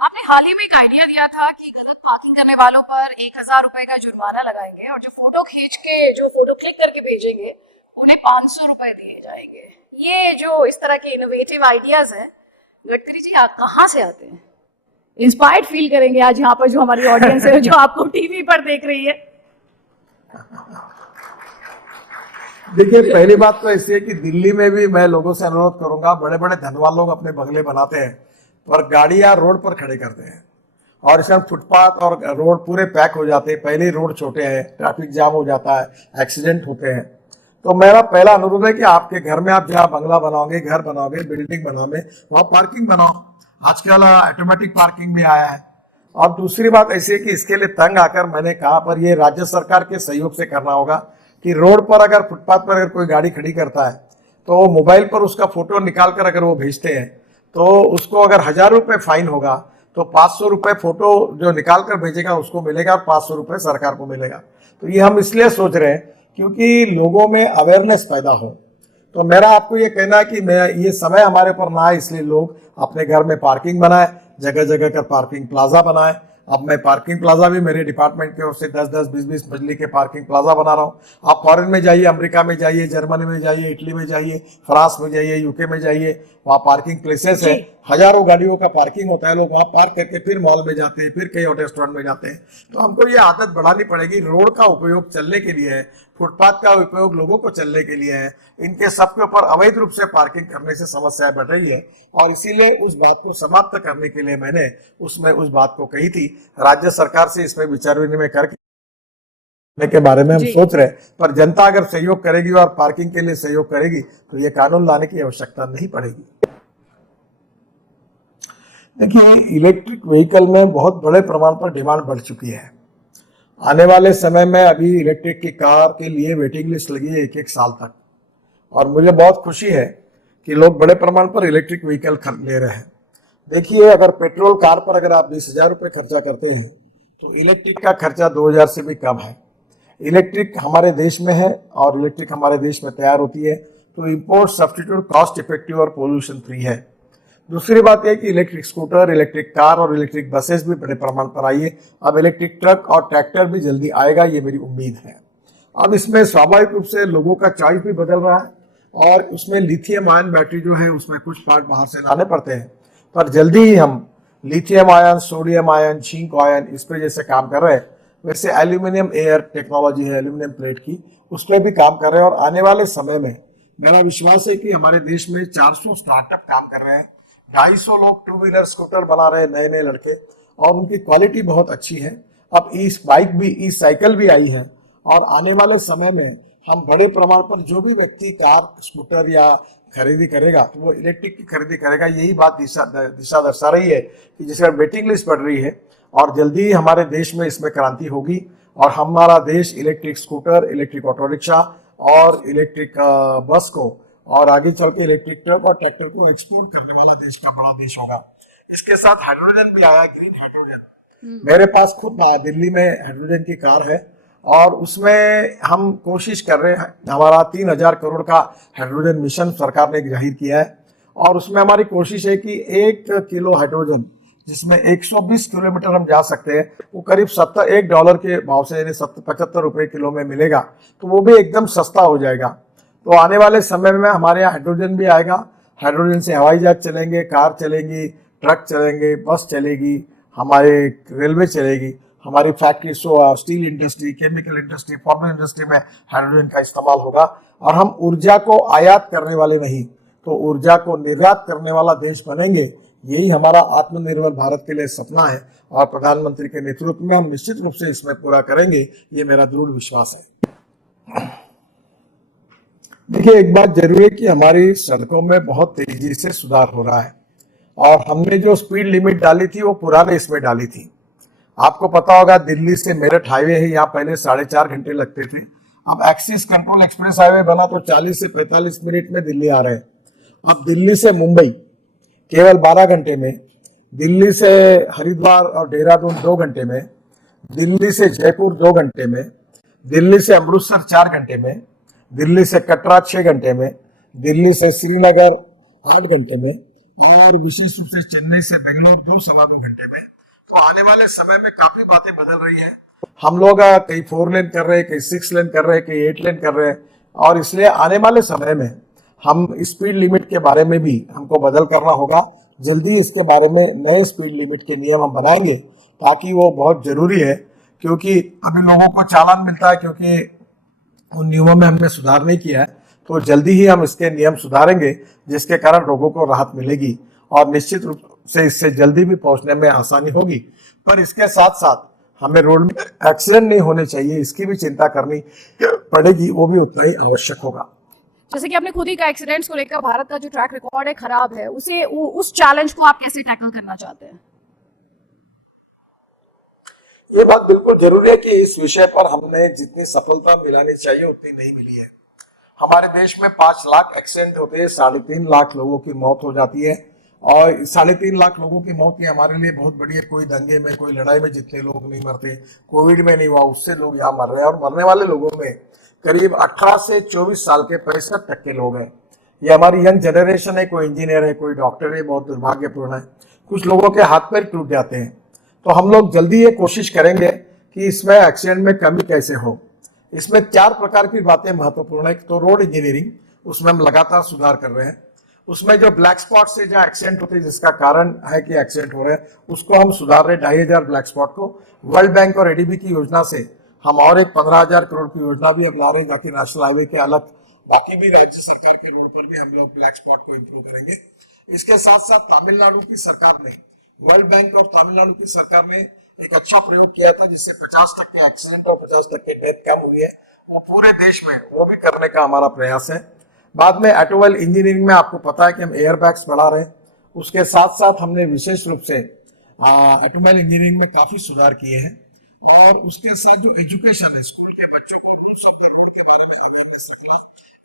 आपने हाल ही में एक आइडिया दिया था कि गलत पार्किंग करने वालों पर 1,000 रुपए का जुर्माना लगाएंगे और जो फोटो क्लिक करके भेजेंगे उन्हें 500 रुपए दिए जाएंगे। ये जो इस तरह के इनोवेटिव आइडियाज हैं, गडकरी जी आप कहाँ से आते हैं? इंस्पायर्ड फील करेंगे आज यहाँ पर जो हमारी ऑडियंस है, जो आपको टीवी पर देख रही है। देखिए, पहली बात तो ऐसी है कि दिल्ली में भी मैं लोगों से अनुरोध करूंगा, बड़े बड़े धनवान लोग अपने बंगले बनाते हैं पर गाड़ियां रोड पर खड़े करते हैं और इसमें फुटपाथ और रोड पूरे पैक हो जाते हैं। पहले ही रोड छोटे हैं, ट्रैफिक जाम हो जाता है, एक्सीडेंट होते हैं। तो मेरा पहला अनुरोध है कि आपके घर में आप जहाँ बंगला बनाओगे, घर बनाओगे, बिल्डिंग बनाओगे, वहां पार्किंग बनाओ। आजकल ऑटोमेटिक पार्किंग भी आया है। और दूसरी बात ऐसी है कि इसके लिए तंग आकर मैंने कहा, पर ये राज्य सरकार के सहयोग से करना होगा कि रोड पर अगर फुटपाथ पर अगर कोई गाड़ी खड़ी करता है तो मोबाइल पर उसका फोटो निकाल कर अगर वो भेजते हैं तो उसको अगर 1,000 रुपये फाइन होगा तो 500 रुपये फोटो जो निकाल कर भेजेगा उसको मिलेगा और 500 रुपये सरकार को मिलेगा। तो ये हम इसलिए सोच रहे हैं क्योंकि लोगों में अवेयरनेस पैदा हो। तो मेरा आपको ये कहना है कि मैं ये समय हमारे पर ना है, इसलिए लोग अपने घर में पार्किंग बनाए, जगह जगह कर पार्किंग प्लाजा बनाए। अब मैं पार्किंग प्लाजा भी मेरे डिपार्टमेंट की ओर से 10-10, 20-20 मंजिली के पार्किंग प्लाजा बना रहा हूँ। आप फॉरेन में जाइए, अमेरिका में जाइए, जर्मनी में जाइए, इटली में जाइए, फ्रांस में जाइए, यूके में जाइए, वहाँ पार्किंग प्लेसेस है, हजारों गाड़ियों का पार्किंग होता है। लोग वहाँ पार्क करके फिर मॉल में जाते हैं, फिर कई रेस्टोरेंट में जाते हैं। तो हमको ये आदत बढ़ानी पड़ेगी। रोड का उपयोग चलने के लिए है, फुटपाथ का उपयोग लोगों को चलने के लिए है। इनके सबके ऊपर अवैध रूप से पार्किंग करने से समस्याएं बढ़ रही है और इसीलिए उस बात को समाप्त करने के लिए मैंने उसमें उस बात को कही थी। राज्य सरकार से इसमें विचार विनिमय करके के बारे में हम सोच रहे हैं, पर जनता अगर सहयोग करेगी और पार्किंग के लिए सहयोग करेगी तो ये कानून लाने की आवश्यकता नहीं पड़ेगी। देखिए, इलेक्ट्रिक व्हीकल में बहुत बड़े प्रमाण पर डिमांड बढ़ चुकी है। आने वाले समय में अभी इलेक्ट्रिक की कार के लिए वेटिंग लिस्ट लगी है 1-1 साल तक और मुझे बहुत खुशी है कि लोग बड़े प्रमाण पर इलेक्ट्रिक व्हीकल ले रहे हैं। देखिए, अगर पेट्रोल कार पर अगर आप 20,000 रुपये खर्चा करते हैं तो इलेक्ट्रिक का खर्चा 2,000 से भी कम है। इलेक्ट्रिक हमारे देश में है और इलेक्ट्रिक हमारे देश में तैयार होती है, तो इंपोर्ट सब्स्टिट्यूट कॉस्ट इफेक्टिव और पोल्यूशन फ्री है। दूसरी बात यह कि इलेक्ट्रिक स्कूटर, इलेक्ट्रिक कार और इलेक्ट्रिक बसेस भी बड़े प्रमाण पर आई है। अब इलेक्ट्रिक ट्रक और ट्रैक्टर भी जल्दी आएगा, ये मेरी उम्मीद है। अब इसमें स्वाभाविक रूप से लोगों का चॉइस भी बदल रहा है और उसमें लिथियम आयन बैटरी जो है उसमें कुछ पार्ट बाहर से लाने पड़ते हैं, पर जल्दी ही हम lithium ion, sodium ion, zinc ion इस पे जैसे काम कर रहे हैं, वैसे एल्यूमिनियम एयर टेक्नोलॉजी है एल्यूमिनियम प्लेट की, उस पर भी काम कर रहे हैं। और आने वाले समय में मेरा विश्वास है कि हमारे देश में 400 स्टार्टअप काम कर रहे हैं, 250 लोग 2 व्हीलर स्कूटर बना रहे हैं, नए नए लड़के, और उनकी क्वालिटी बहुत अच्छी है। अब ई बाइक भी, ई साइकिल भी आई है और आने वाले समय में हम बड़े प्रमाण पर जो भी व्यक्ति कार, स्कूटर या खरीदी करेगा तो वो इलेक्ट्रिक की खरीदी करेगा। यही बात दिशा दर्शा रही है कि जिसका वेटिंग लिस्ट बढ़ रही है और जल्दी ही हमारे देश में इसमें क्रांति होगी और हमारा देश electric scooter, electric auto rickshaw और इलेक्ट्रिक बस को और आगे चल के इलेक्ट्रिक ट्रक और ट्रैक्टर को एक्सपोर्ट करने वाला देश का बड़ा देश होगा। इसके साथ हाइड्रोजन भी आया, ग्रीन हाइड्रोजन। मेरे पास खुद दिल्ली में हाइड्रोजन की कार है और उसमें हम कोशिश कर रहे हैं। हमारा 3,000 करोड़ का हाइड्रोजन मिशन सरकार ने जाहिर किया है और उसमें हमारी कोशिश है कि 1 किलो हाइड्रोजन जिसमें 120 किलोमीटर हम जा सकते हैं, वो करीब $1 के भाव से यानी 75 रुपए किलो में मिलेगा, तो वो भी एकदम सस्ता हो जाएगा। तो आने वाले समय में हमारे यहाँ हाइड्रोजन भी आएगा। हाइड्रोजन से हवाई जहाज चलेंगे, कार चलेंगी, ट्रक चलेंगे, बस चलेगी, हमारे रेलवे चलेगी, हमारी factory, steel industry, chemical industry, pharma industry में हाइड्रोजन का इस्तेमाल होगा। और हम ऊर्जा को आयात करने वाले नहीं तो ऊर्जा को निर्यात करने वाला देश बनेंगे। यही हमारा आत्मनिर्भर भारत के लिए सपना है और प्रधानमंत्री के नेतृत्व में हम निश्चित रूप से इसमें पूरा करेंगे, ये मेरा दृढ़ विश्वास है। देखिए, एक बात जरूर है कि हमारी सड़कों में बहुत तेजी से सुधार हो रहा है और हमने जो स्पीड लिमिट डाली थी वो पुराने इसमें डाली थी। आपको पता होगा दिल्ली से मेरठ हाईवे है, यहाँ पहले 4.5 घंटे लगते थे। अब एक्सिस कंट्रोल एक्सप्रेस हाईवे बना तो 40 से 45 मिनट में दिल्ली आ रहे हैं। अब दिल्ली से मुंबई केवल 12 घंटे में, दिल्ली से हरिद्वार और देहरादून 2 घंटे में, दिल्ली से जयपुर 2 घंटे में, दिल्ली से अमृतसर 4 घंटे में, दिल्ली से कटरा 6 घंटे में, दिल्ली से श्रीनगर 8 घंटे में और विशेष रूप से चेन्नई से बेंगलोर 2 सवा 2 घंटे में। तो आने वाले समय में काफी बातें बदल रही है। हम लोग कहीं 4 लेन कर रहे हैं, कहीं 6 लेन कर रहे हैं, कहीं 8 लेन कर रहे हैं, और इसलिए आने वाले समय में हम स्पीड लिमिट के बारे में भी हमको बदल करना होगा। जल्दी इसके बारे में नए स्पीड लिमिट के नियम हम बनाएंगे, ताकि वो बहुत जरूरी है, क्योंकि अभी लोगों को चालान मिलता है क्योंकि उन नियमों में हमने सुधार नहीं किया है। तो जल्दी ही हम इसके नियम सुधारेंगे, जिसके कारण लोगों को राहत मिलेगी और निश्चित रूप से इससे जल्दी भी पहुंचने में आसानी होगी। पर इसके साथ साथ हमें रोड में एक्सीडेंट नहीं होने चाहिए, इसकी भी चिंता करनी पड़ेगी, वो भी उतना ही आवश्यक होगा। जैसे कि आपने खुद ही कहा, एक्सीडेंट्स को लेकर भारत का जो ट्रैक रिकॉर्ड है खराब है, उस चैलेंज को आप कैसे टैकल करना चाहते हैं? ये बात बिल्कुल जरूरी है कि इस विषय पर हमने जितनी सफलता मिलानी चाहिए उतनी नहीं मिली है। हमारे देश में 5 लाख एक्सीडेंट होते हैं, 3.5 लाख लोगों की मौत हो जाती है, और 3.5 लाख लोगों की मौत ये हमारे लिए बहुत बड़ी है। कोई दंगे में, कोई लड़ाई में जितने लोग नहीं मरते, कोविड में नहीं हुआ, उससे लोग यहाँ मर रहे हैं। और मरने वाले लोगों में करीब 18 से 24 साल के 65% लोग हैं। ये हमारी यंग जनरेशन है, कोई इंजीनियर है, कोई डॉक्टर है, बहुत दुर्भाग्यपूर्ण है। कुछ लोगों के हाथ पैर टूट जाते हैं। तो हम लोग जल्दी ये कोशिश करेंगे कि इसमें एक्सीडेंट में कमी कैसे हो। इसमें 4 प्रकार की बातें महत्वपूर्ण है। एक तो रोड इंजीनियरिंग, उसमें हम लगातार सुधार कर रहे हैं। उसमें जो ब्लैक स्पॉट से जहाँ एक्सीडेंट होते हैं, जिसका कारण है कि एक्सीडेंट हो रहे हैं, उसको हम सुधार रहे हैं। 2,500 ब्लैक स्पॉट को वर्ल्ड बैंक और एडीबी की योजना से हम और एक 15,000 करोड़ की योजना भी अब ला रहे हैं, ताकि नेशनल हाईवे के अलग बाकी भी राज्य सरकार के रोड पर भी हम लोग ब्लैक स्पॉट को इम्प्रूव करेंगे। इसके साथ साथ तमिलनाडु की सरकार ने, वर्ल्ड बैंक और तमिलनाडु की सरकार ने एक अच्छा प्रयोग किया था, जिससे 50% एक्सीडेंट और 50% डेथ कम हुई है। वो पूरे देश में वो भी करने का हमारा प्रयास है। बाद में ऑटोमोबाइल इंजीनियरिंग में आपको पता है कि हम एयर बैग्स बढ़ा रहे हैं। उसके साथ साथ हमने विशेष रूप से ऑटोमोबाइल इंजीनियरिंग में काफी सुधार किए हैं। और उसके साथ जो एजुकेशन है, स्कूल के बच्चों को रूल्स ऑफ द रोड के बारे में अवेयरनेस रखना,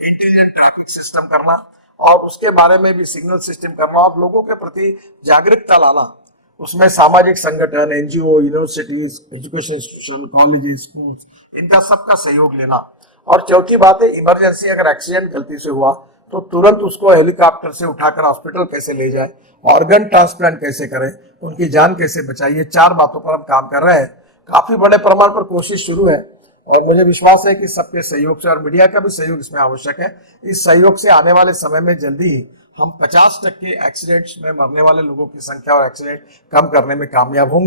इंटेलिजेंट ट्रैफिक सिस्टम करना, और उसके बारे में भी सिग्नल सिस्टम करना, और लोगों के प्रति जागरूकता लाना। उसमें सामाजिक संगठन, NGO, universities, education institution, colleges, schools, इनका सबका सहयोग लेना। और चौथी बात है, इमरजेंसी अगर एक्सीडेंट गलती से हुआ तो तुरंत उसको हेलीकॉप्टर से उठाकर हॉस्पिटल कैसे ले जाए, ऑर्गन ट्रांसप्लांट कैसे करें, उनकी जान कैसे बचाइए। 4 बातों पर हम काम कर रहे हैं। काफी बड़े प्रमाण पर कोशिश शुरू है, और मुझे विश्वास है कि सबके सहयोग से, और मीडिया का भी सहयोग इसमें आवश्यक है। इस सहयोग से आने वाले समय में जल्दी ही हम 50% एक्सीडेंट्स में मरने वाले लोगों की संख्या और एक्सीडेंट कम करने में कामयाब होंगे।